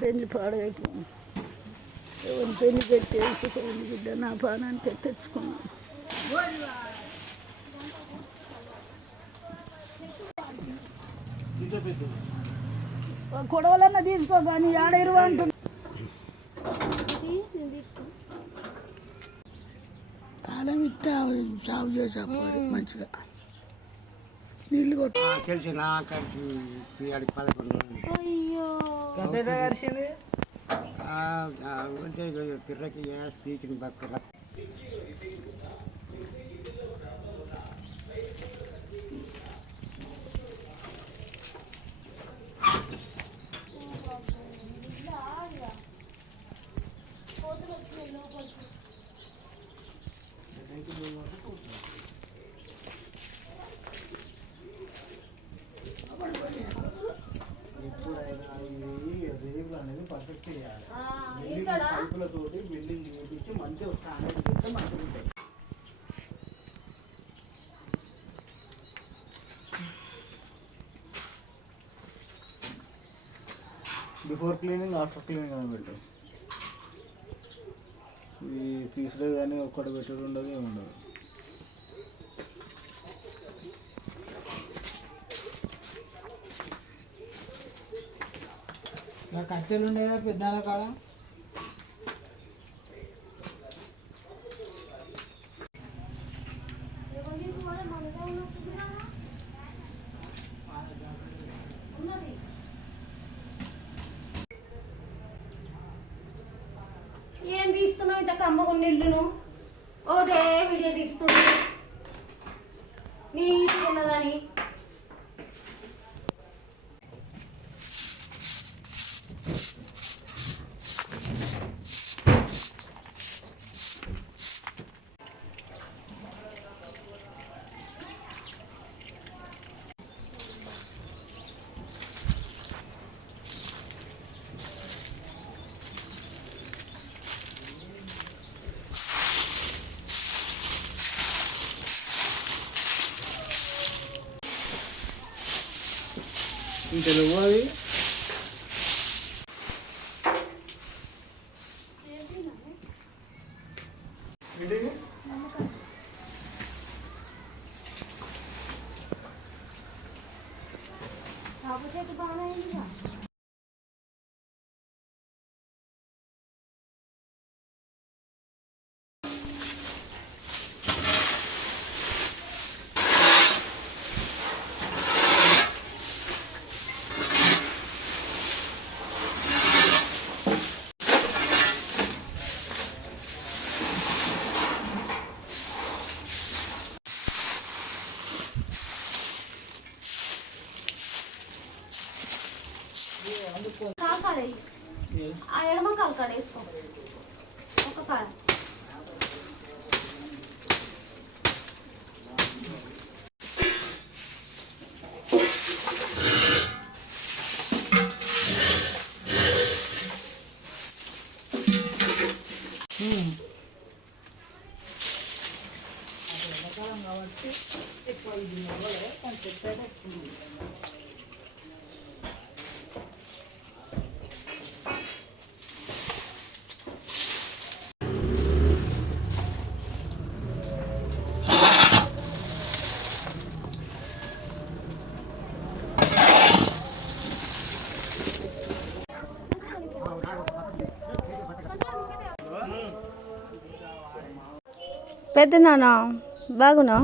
పెళ్లి పాడైపో ఎవరి పెళ్లి పెట్టేసి పెళ్లి బిడ్డ నా పానానికి తెచ్చుకున్నాను. కొడవలన్నా తీసుకో కానీ ఆడేరు అంటుంది. తాళం ఇస్తే సాగు చేసేపోరు మంచిగా నీళ్ళు కొట్టి తెలిసిన 11 పిర్రకి స్పీచ్ని బక్కర అనేది పర్ఫెక్ట్ చేయాలి. పైపులతోటి బిల్డింగ్ చేయించి మంచిగా స్టాండర్డ్ చేస్తే మంచిగా ఉంటాయి. బిఫోర్ క్లీనింగ్ ఆఫ్టర్ క్లీనింగ్ అని పెట్టు. ఇది తీసుడే కానీ ఒక్కటి పెట్టడం ఉండదు ఏముండదు. కట్టెలు ఉండేదా పెద్దాల కాడ ఏం తీస్తున్నావు ఇంత కమ్మగా నీళ్ళును ఒకటే వీడియో తీస్తున్నా నీట్గా ఉన్నదని. తెలుగు అది ఆ ఎడమ కాలు కాడ వేసుకో ఒక కాడ. కాబట్టి ఎక్కువ ఇది కొంచెం పెద్ద నాన్న బాగున్నా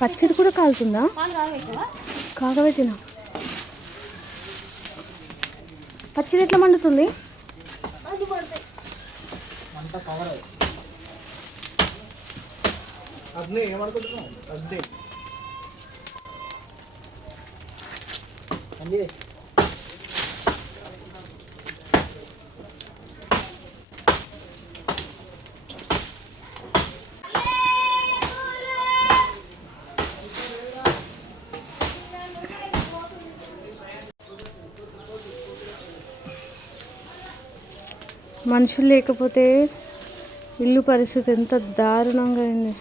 పచ్చడి కూడా కాలుతుందా? కాగబెట్టినా పచ్చడి ఎట్లా మండుతుంది? మనుషులు లేకపోతే ఇల్లు పరిస్థితి ఎంత దారుణంగా అయింది.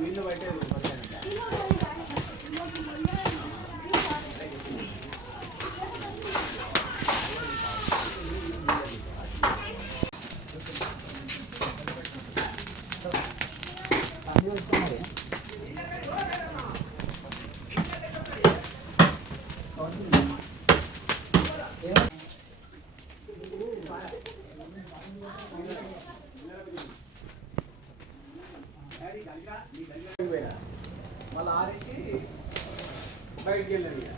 వీళ్ళు పట్టేది మళ్ళీ ఆరించి బయటికి వెళ్ళాను.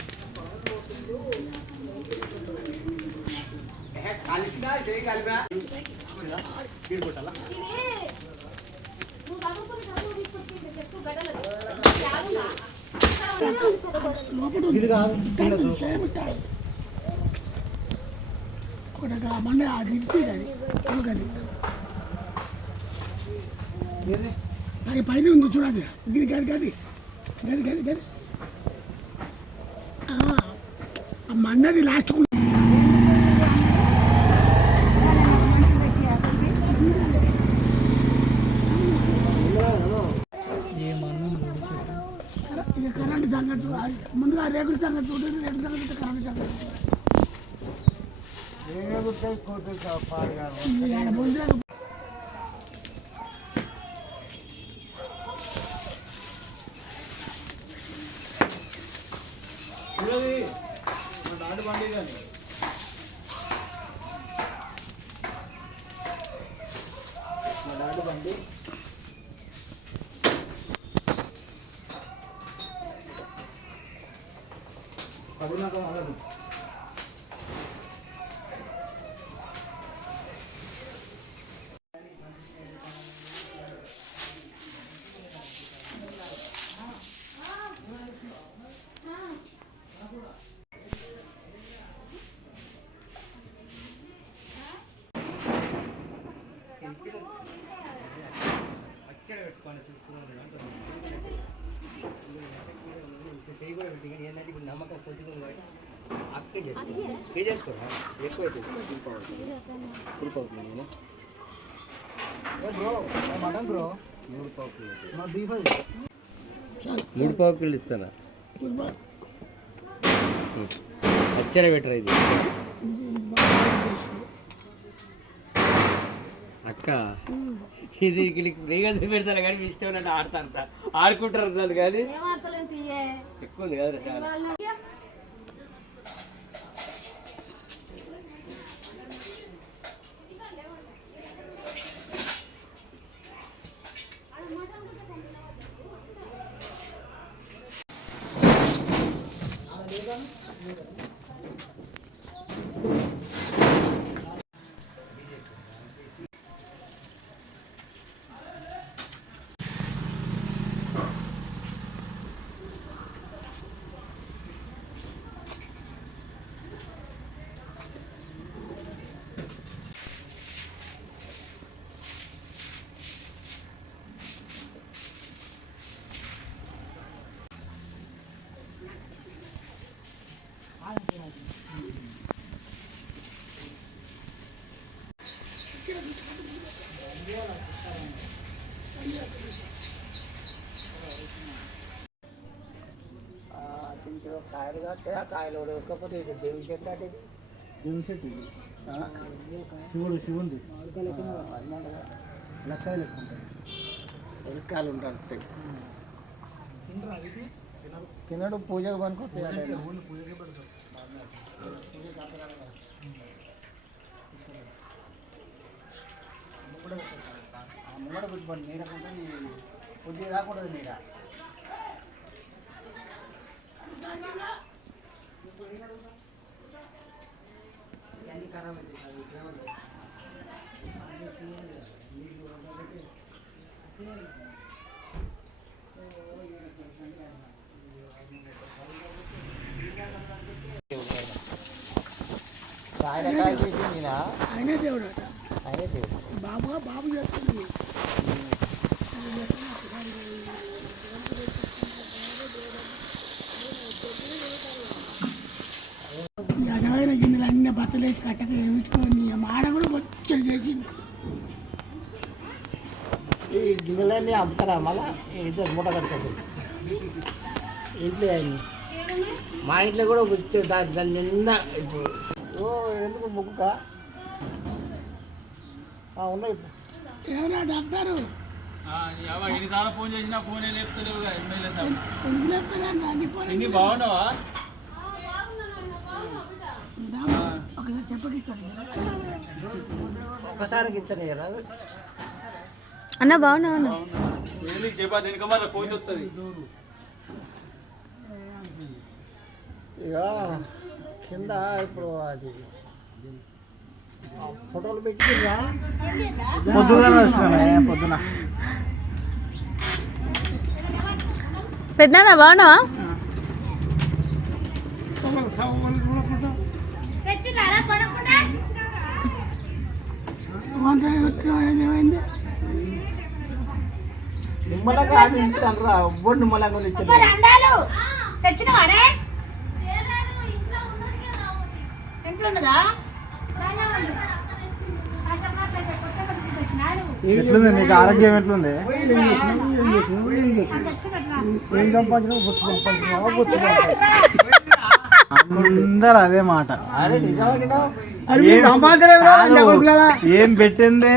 కలిసినా చేయి కలిపా వీడు కొట్టాలా ఇది కాదు మన అది అది పైన ఉంది చూడండి ఇది గది గది గది గది గది ఆ మన్నది లాస్ట్ ఇక కరెంటు సంగతి ముందుగా రేగుల సంగతి చూడండి రేగుల సంగతి కరెంటు సంగతి నాటు బండి కానీ నాటు బండి పదినాక అవ్వదు. నమ్మకం కొంచెం అక్కే చేసుకోరా ఎక్కువ బ్రో మటన్ బ్రో 3 పావు కిలో ఇస్తానా అచ్చర బెటర్ ఇది అక్క ఇది ఫ్రీగా పెడతారు కానీ మీ ఇష్టం ఉన్నట్టు ఆడతారు ఆడుకుంటారు కానీ ఎక్కువ ఉంది కదా చాలా కాయలు కాస్తే ఆ కాయలు ఉడకపోతే ఇది జమి చెట్టు అంటే జమి చెట్టు ఇది శివుంది లెక్కలు లెక్క ఉంటాయి ఎలక్కాయలు ఉంటాయి తినడు పూజకు పనుకొస్తాయి ముంగడ పెట్టుకోండి నీడకుంటే పూజ రాకూడదు నీడ ఆయన దేవుడు బాబు చేస్తాను అడవైన గిన్నెలు అన్ని బట్టలు వేసి కట్టక వేయించుకొని మాడ కూడా బొచ్చడి చేసింది. ఈ గిన్నెలన్నీ అమ్ముతారా మళ్ళా ఇద్దరు మూట కట్టుకోండి ఇంట్లో మా ఇంట్లో కూడా వచ్చే దాని నిండా ఇప్పుడు ఎందుకు ముక్కుక ఉన్నాయి. ఏమన్నా డాక్టరు ఎన్నిసార్లు ఫోన్ చేసినా ఫోనే లేపుతలేవు ఎమ్మెల్యే సార్. ఎందుకు లేపుతారండి అన్ని పోనీ ఇన్ని బాగున్నావా? ఒకసారి చెప్పకిచ్చాను ఒకసారికి ఇచ్చని రాదు అన్న బాగున్నావు అన్న. ఎందుకు చెప్పా దేనిక మళ్ళీ ఫోన్ వస్తుంది. ఇక కింద ఇప్పుడు అది ఫోటోలు పెట్టిరా పొద్దున పెద్దనా బాగున్నావా? ఏమైంది నిమ్మలంగా అది ఇస్తాను రా ఒబ్బడు నిమ్మలంగా ఇచ్చాను. తెచ్చినవారే ఇంట్లో ఉన్నదా? ఎట్లుంది నీకు ఆరోగ్యం ఎట్లుంది? ఏం సంపాదించిన బుద్ధి అందరు అదే మాట. అరే నిజమా ఏం పెట్టిందే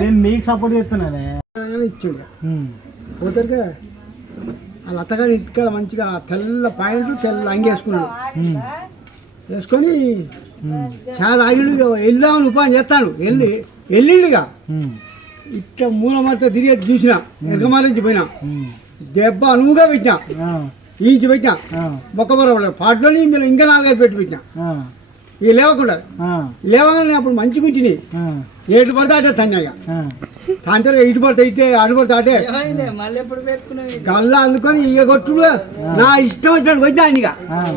నేను మీకు సపోర్ట్ చేస్తున్నానే. ఇచ్చిండు పోతారుగా వాళ్ళ అత్తగారి ఇంటికాడ మంచిగా తెల్ల పాయింట్ తెల్ల అంగి వేసుకున్నాడు. వేసుకొని చాలా ఆగిడు వెళ్దామని ఉపాయం చేస్తాడు. వెళ్ళిండుగా ఇట్లా మూలమంతా తిరిగి చూసిన ఎరకమారించి పోయినా దెబ్బ అనువుగా పెట్టినా ఈంచి పెట్టినా బొక్కబొర పాటలోని ఇంకా 4-5 పెట్టి పెట్టినా ఇక లేవకుండా లేవగానే అప్పుడు మంచి కూర్చుని ఏటు పడితే అటే తన్నాయిగా సాయంత్రం ఇటు పడితే ఇటే అటు పడితే అటే గల్లా అందుకొని ఇక కొట్టుడు నా ఇష్టం వచ్చినట్టు వచ్చినా ఆయనగా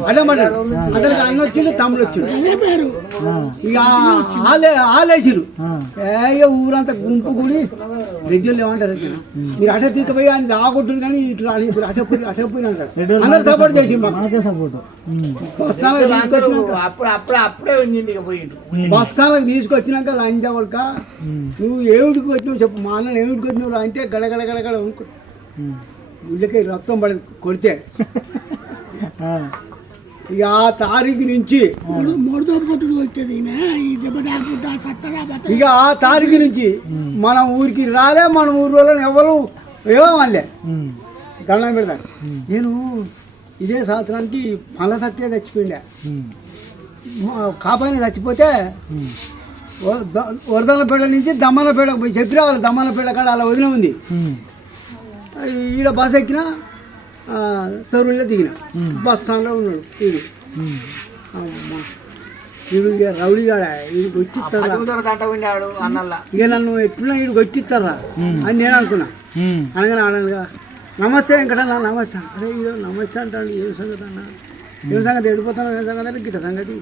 అడ్డమడ్డాడు. అతనికి అన్న వచ్చిండు తమ్ముడు వచ్చిండు ఇక ఆలేసిరు. ఇక ఊరంతా గుంపు కూడి రెడ్డిలు ఏమంటారు మీరు అటే తీసుకుపోయి ఆయన ఆగొట్టుడు కానీ ఇట్లా అటే పోయి అంటారు. అందరు సపోర్ట్ చేసి బస్తాలకు తీసుకొచ్చినాక లంచ వడక నువ్వు ఏమిటికి వచ్చినావు చెప్పు మా అన్న ఏమిటికి వచ్చినావు అంటే గడగడ గడగడ అనుకో ఇళ్ళకి రక్తం పడి కొడితే ఇక ఆ తారీఖు నుంచి ఇక ఆ తారీఖు నుంచి మనం ఊరికి రాలే మన ఊరి వాళ్ళని ఎవరు ఏమలే దండం పెడతాను. నేను ఇదే సంవత్సరానికి మళ్ళా సత్య చచ్చిపోయిండే కాపాని చచ్చిపోతే వరదలపేట నుంచి దమ్మలపేటకు పోయి చెప్పి రావాలి. దమ్మలపేట కాడ అలా వదిన ఉంది. ఈడ బస్ ఎక్కిన తరువులో దిగిన బస్ స్టాండ్లో ఉన్నాడు. వీడు ఇక రౌడీగాడ వీడికి వచ్చిస్తారా ఇక నన్ను ఎట్లున్నా వీడికి వచ్చిస్తారా అని నేను అనుకున్నా. అనగానే ఆడనుగా నమస్తే వెంకటన్నా నమస్తే. అరే ఇదో నమస్తే అంటాడు. ఏం సంగతి అన్న ఏం సంగతి వెళ్ళిపోతాను ఏం సంగతి అంటే గిట్ట సంగతి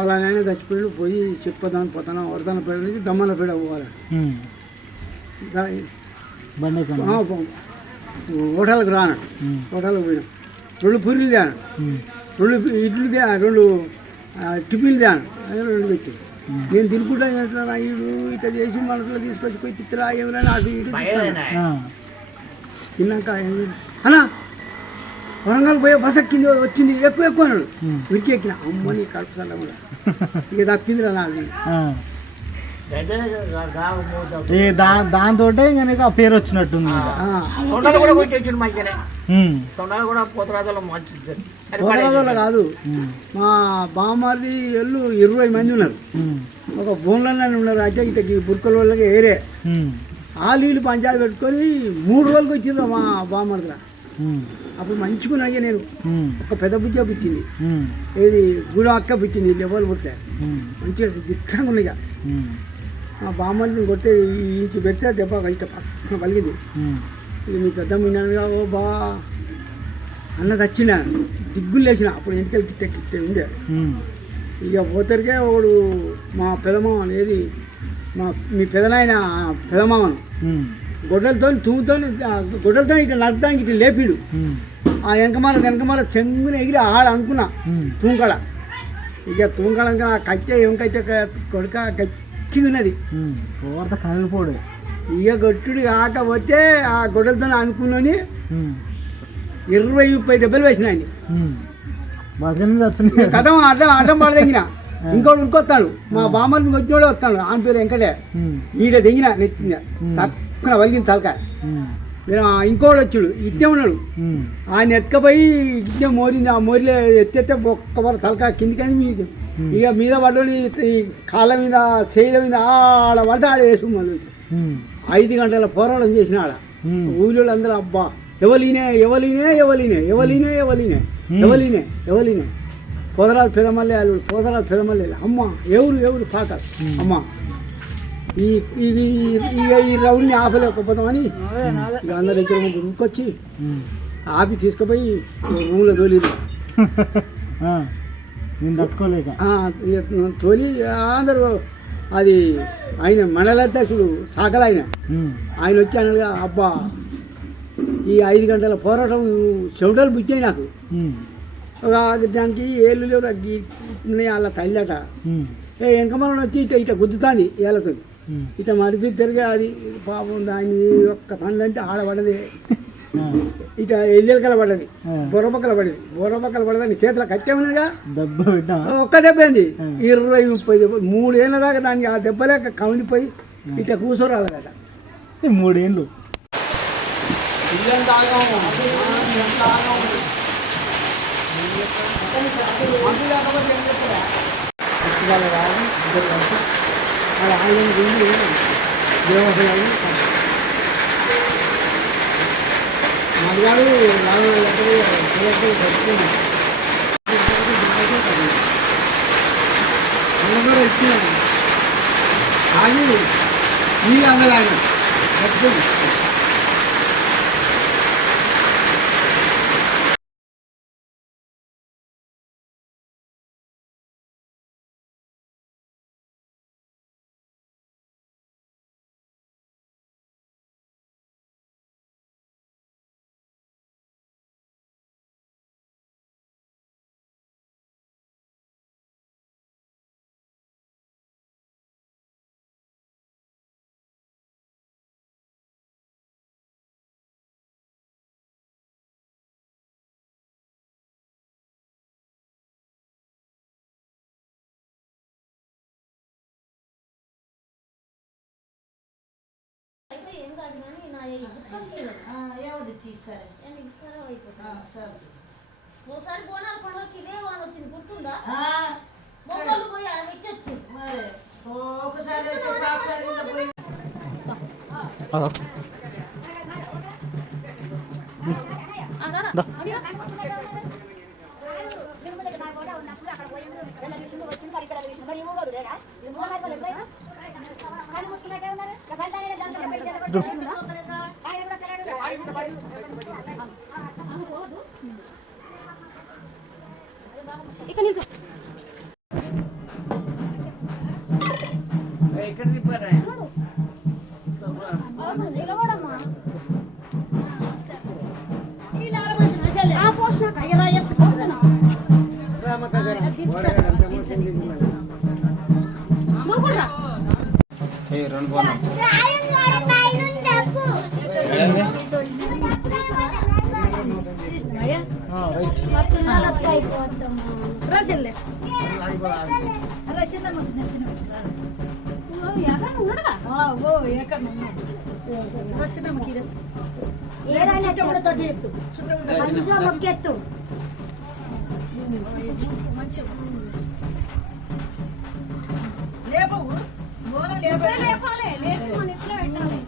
అలా నేను చచ్చిపోయాడు పోయి చెప్పదాని పోతాను వరదలపేట నుంచి దమ్మలపేట పోవాలి. హోటల్కి రాను హోటల్కి పోయినా 2 పూరీలు తేను 2 ఇడ్లు తే 2 టిఫిన్లు తేను 2 పెట్టి నేను తినుకుంటా చేస్తాను. ఇడు ఇట్లా చేసి మనసులో తీసుకొచ్చి పోయి తిత్తరా ఏమైనా అటు ఇటు తిన్నాక అన్నా వరంగల్ పోయే బస్ ఎక్కింది వచ్చింది ఎక్కువ అన్నాడు. ఉరికి ఎక్కిన అమ్మని కడుపు కూడా ఇక తప్పింది నాది. దాంతో ఇంకా నీకు ఆ పేరు వచ్చినట్టుంది. పోతరాజులో కాదు మా బామ్మారిది ఎల్లు 20 మంది ఉన్నారు. ఒక బోన్లన్నీ ఉన్నారు. అంటే ఇటకి బుర్కల వాళ్ళకి ఏరే వీళ్ళు పంచాయతీ పెట్టుకొని 3 రోజులకి వచ్చిండ్రు మా బామ్మారిదిరా. అప్పుడు మంచిగా అయ్యా నేను ఒక పెద్ద బుజ్జ పుట్టింది ఏది గూడెం అక్క పుట్టింది. లెవెల్ పుట్టే మంచిగా దిట్టంగా ఉన్నాయి. మా బామ్మని కొడితే ఇంటి పెడితే దెబ్బ ఇంత పక్కన పలిగింది. ఇది మీ పెద్ద విన్నానుగా ఓ బా అన్న తెచ్చినా దిగ్గులు లేచిన అప్పుడు ఇంటికి గిట్ట ఉండే ఇక పోతరికే వాడు మా పెదమామ అనేది మీ పెదనాయన పెదమామను గొడ్డలతో తూముతో గొడ్డలతో ఇట్లా నడపడానికి ఇట్లా లేపిడు. ఆ వెనకమాల చెంగున ఎగిరి ఆడ అనుకున్నా తూంకడ. ఇక తూంకడ ఆ కట్టె ఏం కట్టె కొడుక గట్టిగా ఉన్నది. కలిపోడు ఇక గట్టుడు కాకపోతే ఆ గొడ్డలతో అనుకున్నాని 20-30 దెబ్బలు వేసినాయని కథం అడ్డం పడ తెగిన. ఇంకోటి ఉరికొస్తాడు మా బామ్మని వచ్చినోడే వస్తాడు. ఆయన పేరు వెంకటే. ఈడ తెగిన నెత్తిన తక్కువ వలిగిన తలకాయ. ఇంకోటి వచ్చాడు ఇట్టే ఉన్నాడు. ఆయన ఎత్తుకపోయి ఇట్టే మోరింది. ఆ మోరిలో ఎత్తెత్తే ఒక్క తలకాయ కిందికని మీద ఇక మీద పడ్డోడి ఈ కాళ్ళ మీద చేయిల మీద ఆడ పడితే ఆడ వేసుకున్నాడు. 5 గంటల పోరాటం చేసిన ఆడ ఊళ్ళో అందరూ అబ్బా ఎవలినే పోదరాజు పెదమల్లే అల్లుడు పోదరాజు పెదమల్లే అమ్మ ఎవరు పాక అమ్మ ఈ రౌండ్ని ఆపలేకపోతామని ఇక అందరి దగ్గర ఉరికొచ్చి ఆపి తీసుకుపోయి రూమ్లో తోలిరు. తోలి అందరూ అది ఆయన మండలాధ్యక్షుడు సాకల ఆయన వచ్చి అనగా అబ్బా ఈ 5 గంటల పోరాటం చెవుటలు పుట్టాయి నాకు. దానికి ఏళ్ళు లేవు వాళ్ళ తల్లిట వెనకమరం వచ్చి ఇట గుద్దుతాంది ఏళ్ళతో ఇట మరిచి తిరిగి అది పాపం దాన్ని ఒక్క తండ్రి అంటే ఆడబడ్డది. ఇట ఎల్లెలకల పడ్డది బొర్రపక్కల పడదని చేతిలో కట్టే ఉన్నదిగా ఒక్క దెబ్బ ఏంది 20-30 దెబ్బ 3 ఏళ్ళ దాకా దానికి ఆ దెబ్బలేక కమిలిపోయి ఇట కూర్చోరాలదట 3 ఏళ్ళు. మగాడు ఇచ్చిన ఆగి నీళ్ళు అందరూ ఆయన కట్టుకుంది. ఒకసారి బోనాల పండుగకి ఇదే వాన వచ్చింది గుర్తుందా? మొక్కలు పోయి ఇచ్చొచ్చు ఒకసారి ఇక్కడ నిల్చో. నిలబడమ్మా నువ్వు కూడా లేపవు లేపాలి లేపుకొని ఇట్లా పెట్టాలి.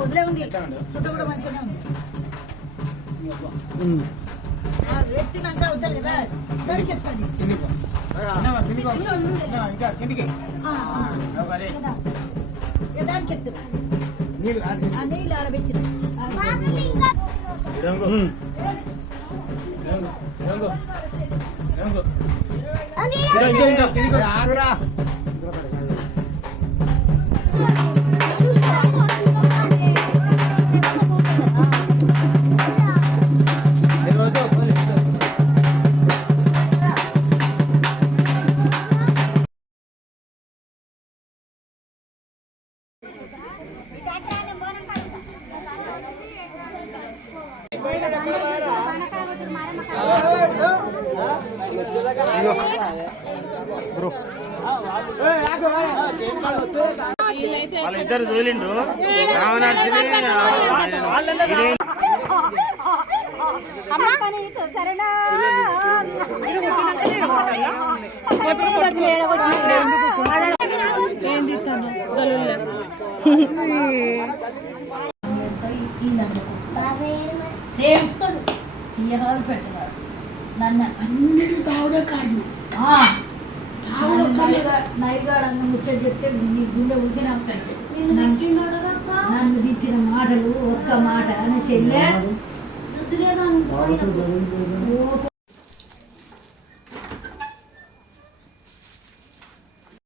వదిలే ఉంది చుట్ట కూడా మంచిగానే ఉంది. ఎత్తినాక అవుతుంది కదా దొరికేస్తుంది. ఇంకా కిందికి దానికి ఎత్తు ఆ నీళ్ళు ఆడబెట్టిన ఆగురా వాళ్ళిద్దరు తోలిండు సేవిస్తాడు తీయరాలు పెట్టరాడు నన్ను అన్నిటికీ తావుడే కాదు నైగాడు అన్న ముచ్చట చెప్తే నీ గుండె ఉద్దిన నన్ను తిట్టిన మాటలు ఒక్క మాట అని చెల్లె